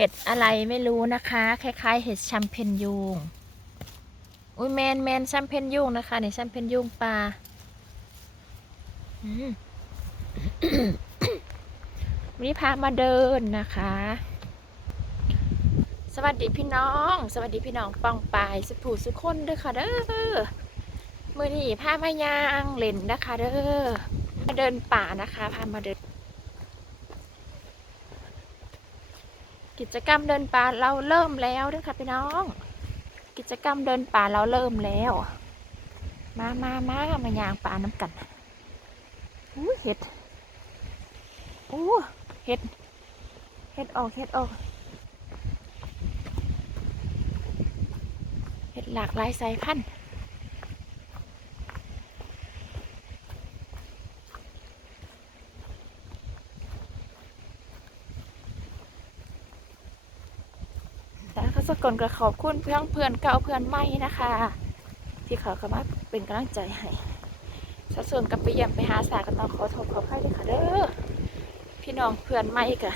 เห็ดอะไรไม่รู้นะคะ คล้าย ๆ เห็ดแชมเพญยูงอุ้ยแมนแมนแชมเพญยูงนะคะเนี่ยแชมเพญยูงปลาวันนี้พามาเดินนะคะ สวัสดีพี่น้อง สวัสดีพี่น้องปองปายสุผูสุคนเด้อค่ะเด้อมือนี้พามายางเล่นนะคะเด้อมาเดินป่านะคะ พามาเดิน กิจกรรมเดินป่าเราเริ่มแล้วเด้อค่ะพี่น้อง กิจกรรมเดินป่าเราเริ่มแล้ว มามามามายางป่าน้ำกันอู้เห็ดอู้เห็ด เห็ดออก เห็ดออก เห็ดหลากหลายสายพันธุ์ ก็สกลก็ขอบคุณเพื่อนเพื่อนเก่าเพื่อนใหม่นะคะ ที่เขาเข้ามาเป็นกำลังใจให้สัดส่วนกับไปเยี่ยมไปหาสากันต้องขอโทษขออภัยด้วยค่ะเด้อพี่น้องเพื่อนใหม่กะ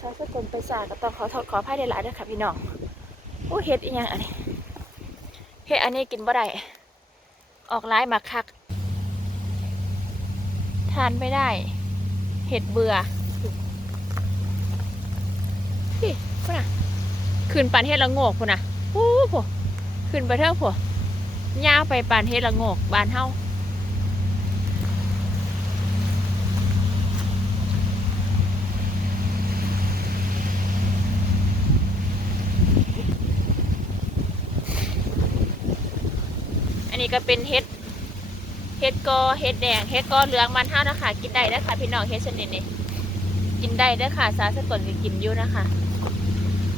สัดส่วนไปสาก็ต้องขอโทษขออภัยได้หลายด้วยค่ะพี่น้องโอ้เฮ็ดอีหยังอันนี้เฮ็ดอันนี้กินบ่ได้ออกร้ายมาคัก ทานไม่ได้ เห็ดเบื่อพี่พุ่นน่ะ ขึ้นปานเฮ็ดละโงกพุ่นน่ะปู้ผู้ขึ้นไปเท่าผู้ย่าวไปปานเฮ็ดละโงกบานเฮาอันนี้ก็เป็นเฮ็ด เฮ็ดกอเฮ็ดแดง เฮ็ดกอเหลืองมันเฮานะคะ กินได้เด้อค่ะพี่น้องเฮ็ดชนิดนี้ กินได้เด้อค่ะสาสกลก็กินอยู่นะคะ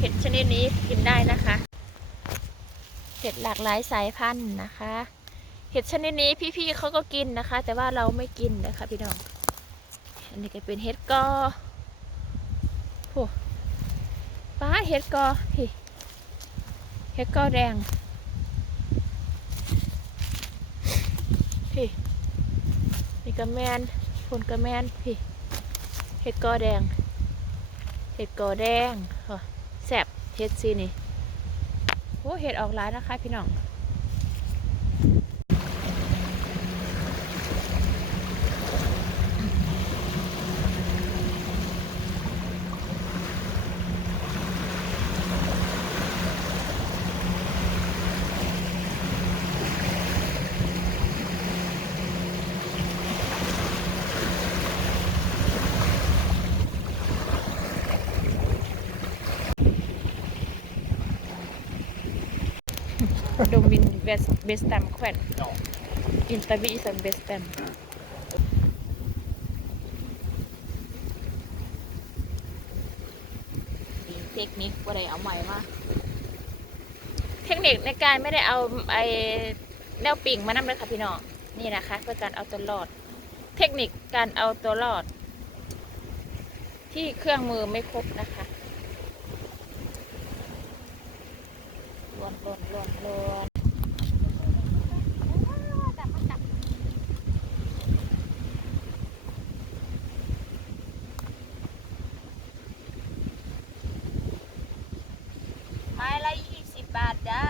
เห็ดชนิดนี้กินได้นะคะ เห็ดหลากหลายสายพันธุ์นะคะ เห็ดชนิดนี้พี่ๆเขาก็กินนะคะ แต่ว่าเราไม่กินนะคะพี่น้อง อันนี้ก็เป็นเห็ดกอโอ้ป้าเห็ดกอพี่เห็ดกอแดงพี่นี่กระแมนผลกระแมนพี่ เห็ดกอแดง เห็ดกอแดง แสบเห็ดซีนี่โอ้เห็ดออกหลายนะคะพี่น้อง ดมินเวสเบสแตมแขวนอินตาบิสันเบสแตมเทคนิคว่าได้เอาใหม่มาเทคนิคในการไม่ได้เอาไอ้แนวปิ่งมานำเลยค่ะพี่น้องนี่นะคะเพื่อการเอาตัวรอด เทคนิคการเอาตัวรอด ที่เครื่องมือไม่ครบนะคะ วนลวนลวนลวนไม้ละยี่สิบบาทจ้า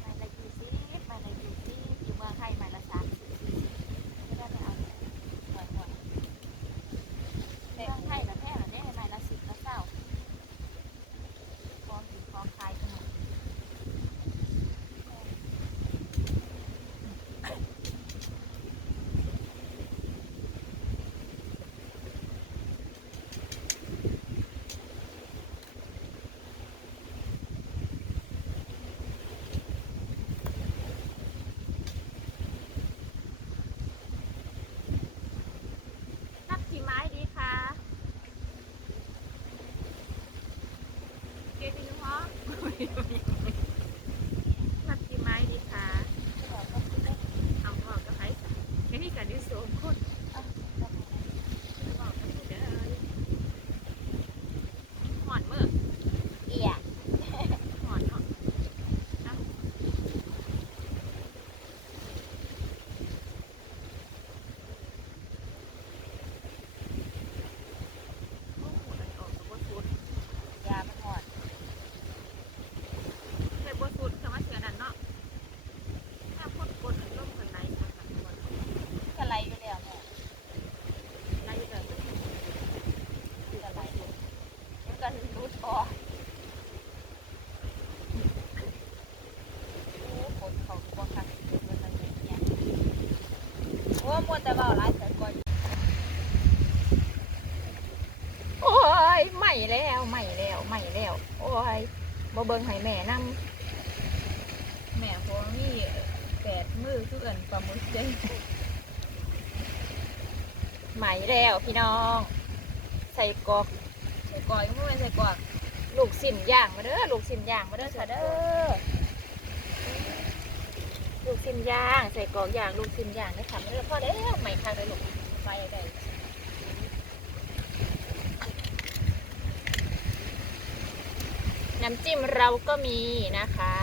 ไม้ละยี่สิบไม้ละยี่สิบอยู่เมืองไทยไม้ละสามสิบสี่สิบไม่ได้ไปเอาหน่อยหน่อยเมืองไทยนะแพงอะเนี่ยไม้ละสิบละเศร้าของกินของขายขนม นับกี่ไม้ดีคะเกดีฮะนับกี่ไม้ดีคะเอาบอกก็ใครสั่งแค่นี้กันดิโซมคนบอกกันเด้อหอนมือ เอีย หอนหอนเอาโอ้โหอันออกกับว่าสุด อ๋อโอ้ฝนเขาก็คักเกินมาอย่างเงี้ยโอ้มัวแต่เบาหลายแต่ก่อนโอ้ยใหม่แล้วใหม่แล้วใหม่แล้ว โอ้ยบ่เบิ่งให้แม่นำแม่พวกนี้แปดมือคือเอินปลาหมึกเด้ใหม่แล้วพี่น้อง ใส่กอกใส่กอกยังไม่เป็นใส่กอกลูกสิ้นย่างมาเด้อลูกสิ้นย่างมาเด้อค่ะเด้อ ลูกสิ้นย่าง ใส่กรอกย่างลูกสิ้นย่างได้ค่ะมาเด้อพ่อเด้ใหม่ค่ะเลยลูกไปได้น้ำจิ้มเราก็มีนะคะ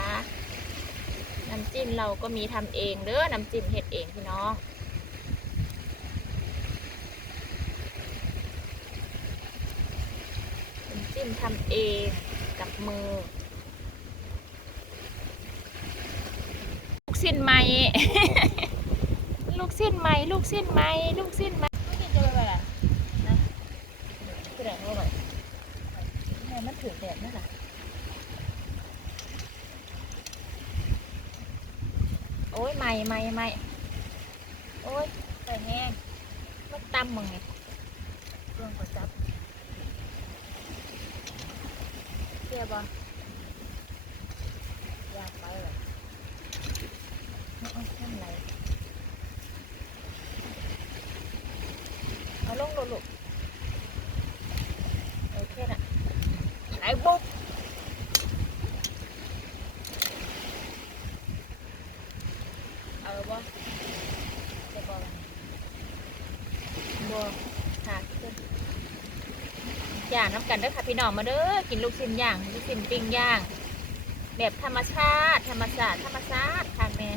น้ำจิ้มเราก็มีทำเองเด้อน้ำจิ้มเฮ็ดเองพี่น้องน้ำจิ้มทำเองกับมือ ลูก สิ้นไหม ลูกสิ้นไหม ลูกสิ้นไหม ลูกสิ้นไหมไม่กินจะไปอะไรนะกระแดงลงไปแม่มันถือแดดนั่นแหละโอ้ยไหมไหมไหมโอ้ยใส่แห้งมันตำมึงไงเครื่องก็จับเทียบอะอยากไปเลย เอาเอาไรเอาลงลูกโอเคน่ะไหนบุ๊บเอาล้วบ่เดี๋ยวบอกกันบัวหาขึ้นย่างน้ำกันเด้อค่ะพี่น้องมาเด้อกินลูกชิ้นย่างลูกชิ้นปิ้งย่าง แบบธรรมชาติ ธรรมชาติธรรมชาติค่ะแม่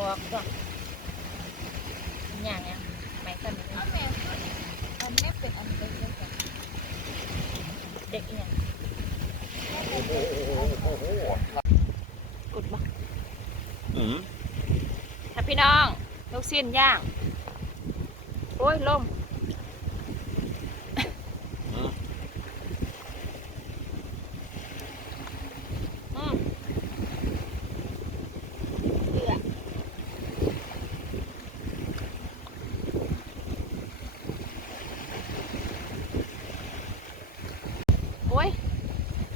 ใหม่ก็อาอย่างเนี้ยไม่กันเอาแม่อันแม่เป็นอันเล็กๆจ้ะเด็กเนี่ยกดบ่อืมถ้าพี่น้องลูกชิ้นย่าง โอ้ยลม อืม อืมเลือโอ้ย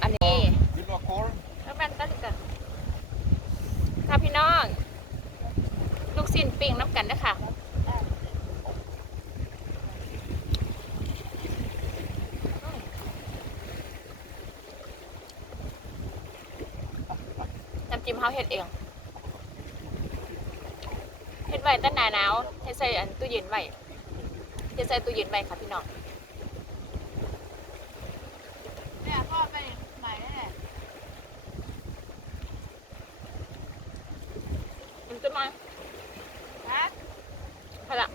อันนี้ Vill du ha korv? แล้วแม่นตัดกันค่ะพี่น้อง ลูก สิ้นปิ้งน้ำกันนะคะน้ำจิ้มเขาเห็ดเองเห็ดไว้ตั้งนาหนาวเห็ดใส่อันตู้เย็นไว้เห็ดใส่ตู้เย็นไว้ค่ะพี่น้อง เนี่ยพ่อไปไหนแน่ มันจะมา ฮะ พอละบ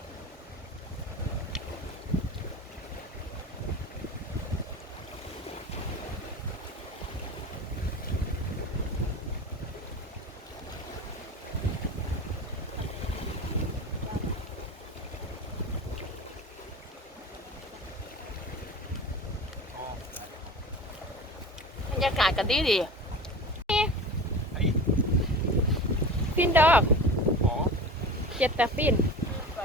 รรยากาศกันดีดี Hej. ฟินดอก Ja. เจตตาฟินไป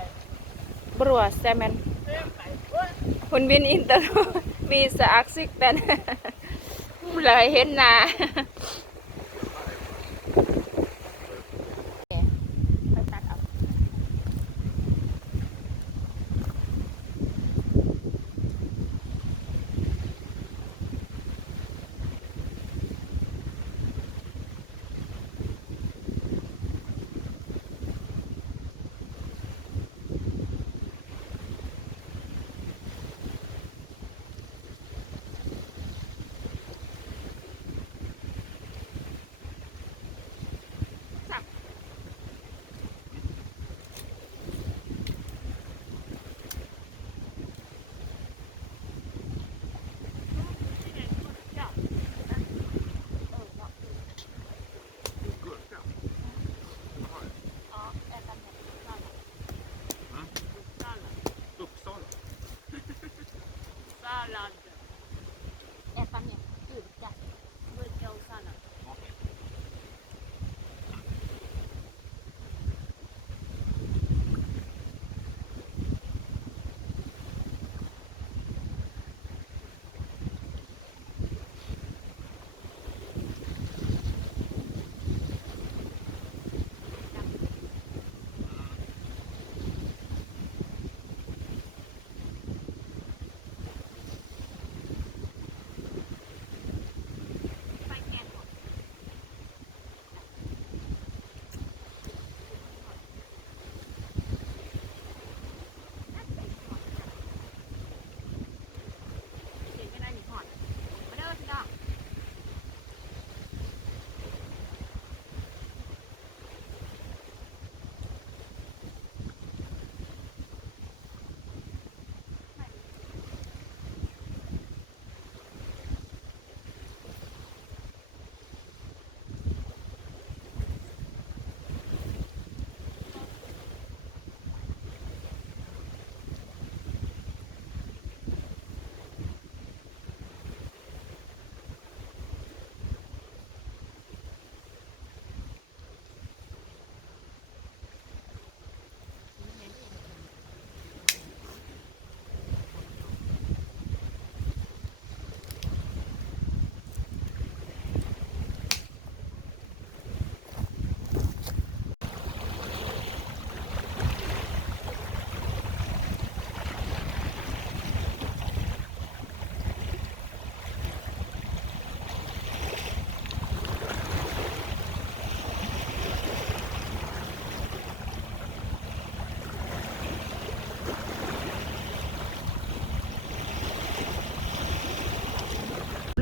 บรัวแซมนเริ่มไปโอ้ยคุณบินอินเตอร์วีสอักซิกแต่เลยเห็นหนา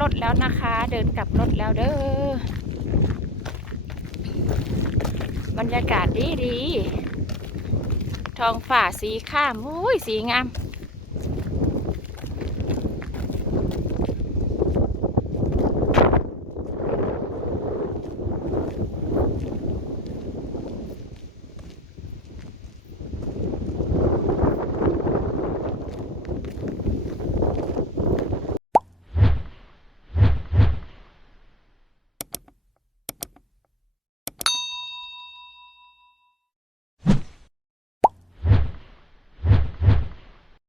รถแล้วนะคะ เดินกลับรถแล้วเด้อบรรยากาศดีดีท้องฝ่าสีข้ามอุ้ยสีงาม